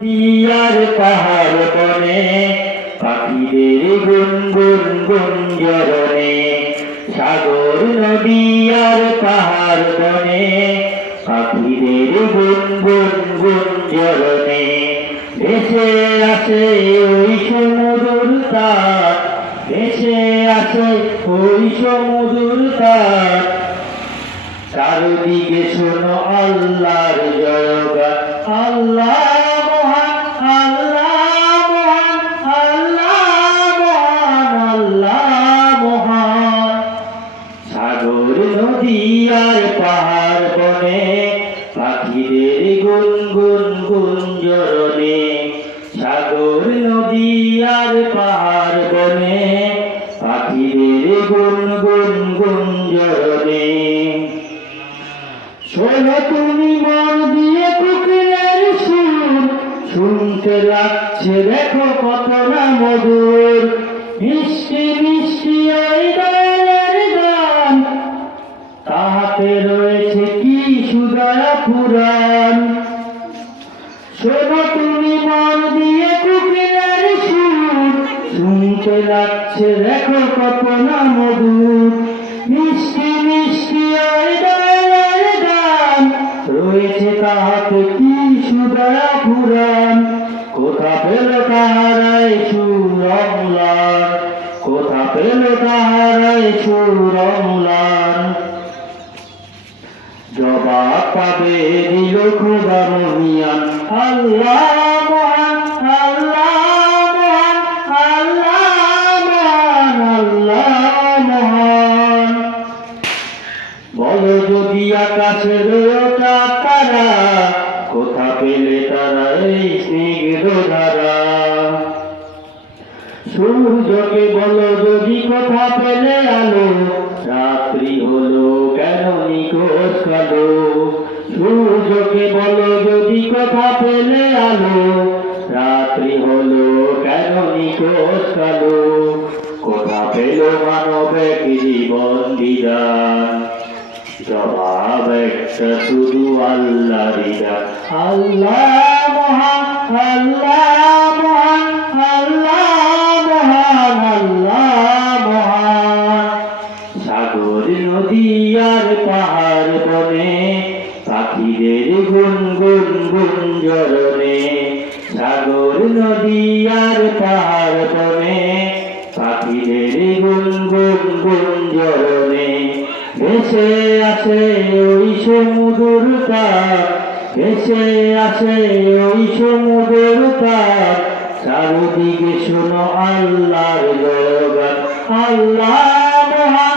দিয়ার পাহাড় বনে পাখিদের গুনগুন গুঞ্জরণে, সাগর নদী আর পাহাড় বনে পাখিদের গুনগুন গুঞ্জরণে, ভেসে আসে ওই সমুদ্র তার, ভেসে আসে ওই সমুদ্র তার, চারদিকে শোনো আল্লাহর জয়গান। আল্লাহ সাগর নদী আর পাহাড় বনে পাখিদের গুনগুন গুঞ্জরণে, সাগর নদী আর পাহাড় বনে পাখিদের গুনগুন গুঞ্জরণে। শোনো তুমি মন দিয়ে কোকিলের সুর, শুনতে লাগছে দেখো কত না মধুর, মিষ্টি মিষ্টি ওই দয়ালের গান, তাহাতে রয়েছে কি সুদয়া পুরাণ। শোনো তুমি মন দিয়ে কোকিলের সুর, শুনতে লাগছে দেখো কত না মধুর, মিষ্টি মিষ্টি ওই দয়ালের গান, রয়েছে তাহাতে কি সুদয়া পুরাণ। কোথা পেল তাহারাই সুরমলান, কোথা পেল তাহারাই সুরমলান, জবাব পাবে দিল খোদা মহিয়ান। আল্লাহ মহান, আল্লাহ মহান, আল্লাহ মহান, আল্লাহ মহান। বলো যদি আকাশের ওটা তারা, কোথা পেলে তারা এই স্নিগ্ধ ধারা। সূর্যকে বলো যদি কোথা পেলে আলো, রাত্রি হলো কেন নিখোঁজ কালো। সূর্যকে বলো যদি কোথা পেলে আলো, রাত্রি হলো কেন নিখোঁজ কালো। কোথা পেল মানবের জীবন বিধান, জবাব একটা শুধু আল্লাহরই দান। আল্লাহ মহান, আল্লাহ মহান, আল্লাহ মহান, আল্লাহ মহান। সাগর নদী আর পাহাড় বনে পাখিদের গুনগুন গুঞ্জরণে, সাগর নদী আর পাহাড় বনে পাখিদের গুনগুন গুঞ্জরণে, ভেসে আসে ওই সমুদ্র তার, ভেসে আসে ওই সমুদ্র তার, চারদিকে শোনো আল্লাহর জয়গান। আল্লাহ মহান।